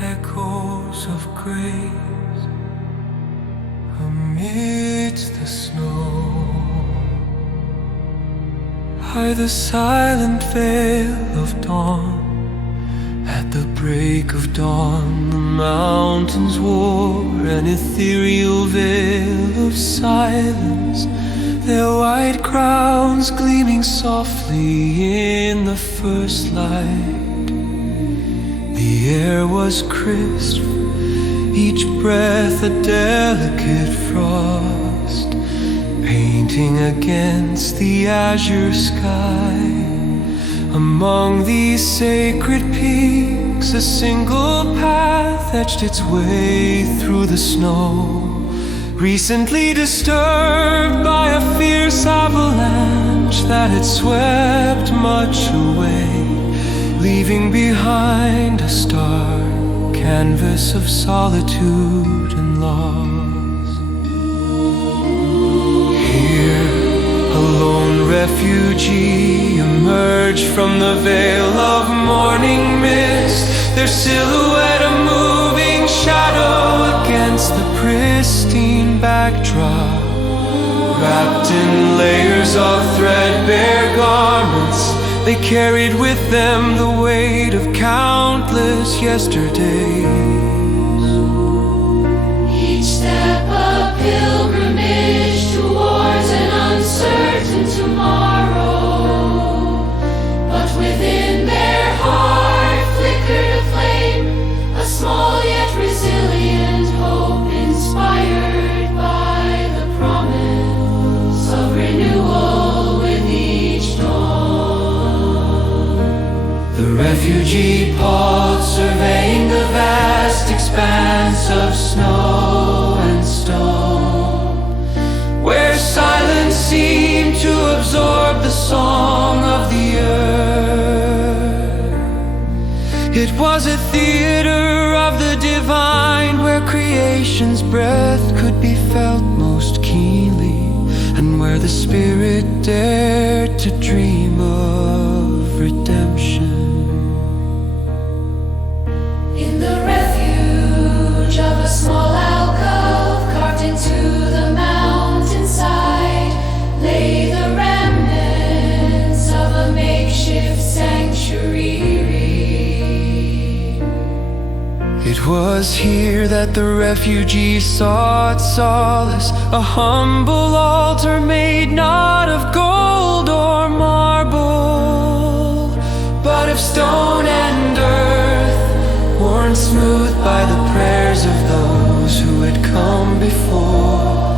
echoes of grace amidst the snow. By the silent veil of dawn, at the break of dawn, the mountains wore an ethereal veil of silence, their white crowns gleaming softly in the first light. The air was crisp, each breath a delicate frost, painting against the azure sky. Among these sacred peaks, a single path etched its way through the snow, recently disturbed by a fierce avalanche that had swept much away, leaving behind a stark canvas of solitude and loss. Here, a lone refugee emerged from the veil of morning mist, their silhouette a moving shadow against the pristine backdrop. Wrapped in layers of threadbare garments, they carried with them the weight of countless yesterdays. Each step a pilgrimage towards an uncertain tomorrow, but within their heart flickered a flame, a small yet resilient hope inspired by the promise of renewal with each dawn. The refugee paused, surveying the vast expanse of snow and stone, where silence seemed to absorb the song of the earth. It was a theater of the divine, where creation's breath could be felt most keenly, and where the spirit dared to dream of redemption. In the refuge of a small alcove carved into the mountainside lay the remnants of a makeshift sanctuary. It was here that the refugee sought solace, a humble altar made not of gold or marble, but of stone and earth, worn smooth by the prayers of those who had come before.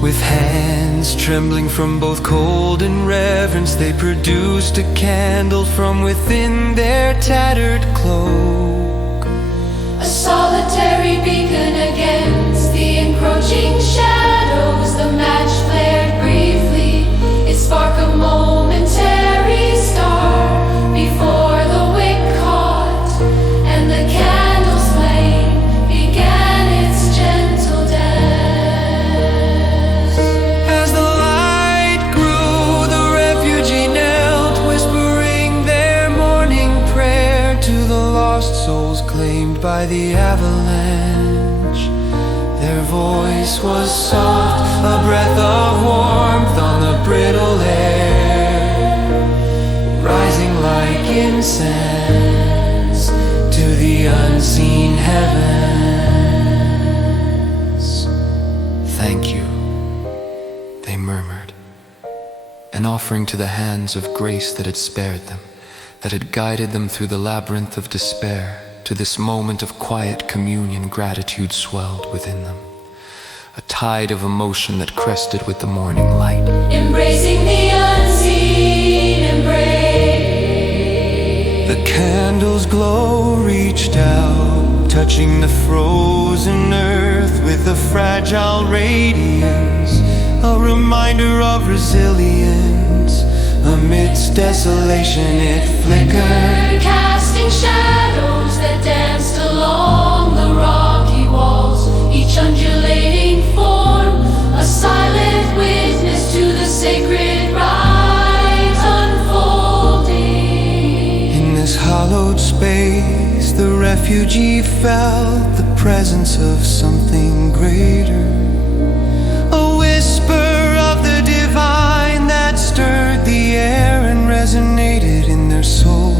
With hands trembling from both cold and reverence, they produced a candle from within their tattered cloak, A solitary beacon against the encroaching shadows. The match flared briefly, its spark a momentary star before the wick caught, and the candle's flame began its gentle dance. As the light grew, the refugee knelt, whispering their morning prayer to the lost souls claimed by the avalanche. Their voice was soft, a breath of warmth on the brittle air, rising like incense to the unseen heavens. Thank you, they murmured, an offering to the hands of grace that had spared them, that had guided them through the labyrinth of despair. To this moment of quiet communion, gratitude swelled within them, a tide of emotion that crested with the morning light. Embracing the unseen embrace. The candle's glow reached out, touching the frozen earth with a fragile radiance, a reminder of resilience. Amidst desolation it flickered, casting shadows that danced along the rocky walls, each undulating form, a silent witness to the sacred rite unfolding. in this hallowed space, the refugee felt the presence of something greater, a whisper of the divine that stirred the air and resonated in their soul.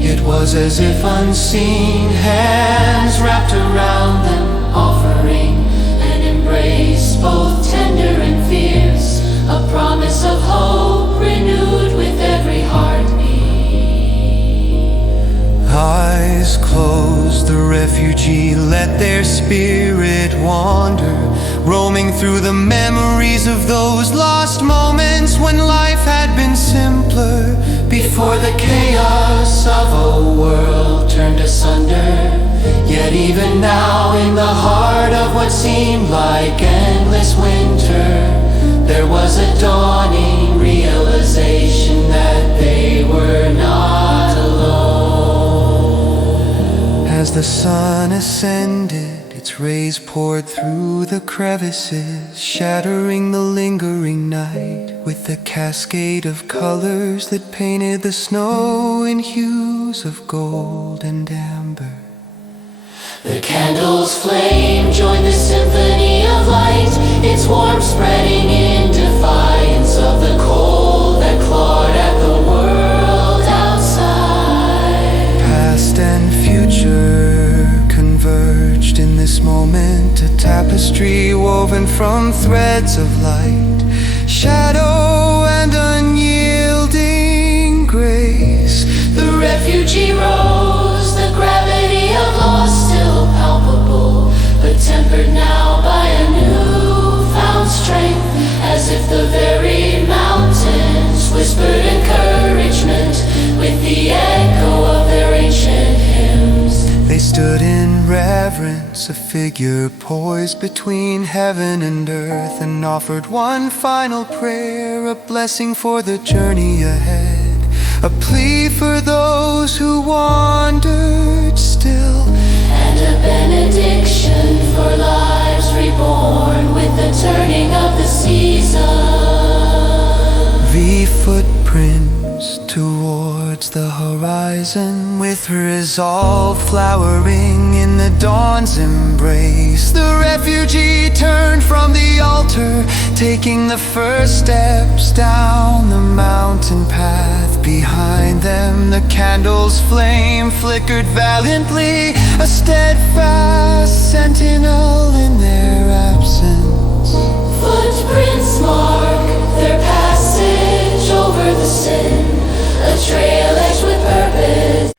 It was as if unseen hands wrapped around them, offering an embrace both tender and fierce, a promise of hope renewed with every heartbeat. Eyes closed, the refugee let their spirit wander, roaming through the memories of those lost moments when life had been simpler, before the chaos of a world turned asunder. Yet even now, in the heart of what seemed like endless winter, there was a dawning realization that they were not alone. As the sun ascended, its rays poured through the crevices, shattering the lingering night with a cascade of colors that painted the snow in hues of gold and amber. The candle's flame joined the symphony of light, its warmth spreading in defiance of the cold that clawed at the world outside. Past and future converged in this moment, a tapestry woven from threads of light, shadow and unyielding grace. The refugee rose, the gravity of loss still palpable, but tempered now by a new-found strength, as if the very mountains whispered encouragement with the echo of their ancient hymns. They stood in reverence, a figure poised between heaven and earth, and offered one final prayer, a blessing for the journey ahead, a plea for those who wandered still, and a benediction for lives reborn with the turning of the season. The footprints towards the horizon, with resolve flowering in the dawn's embrace. The refugee turned from the altar, taking the first steps down the mountain path. Behind them, the candle's flame flickered valiantly, a steadfast sentinel in their absence. Footprints mark their passage over the sin, a trail edged with purpose.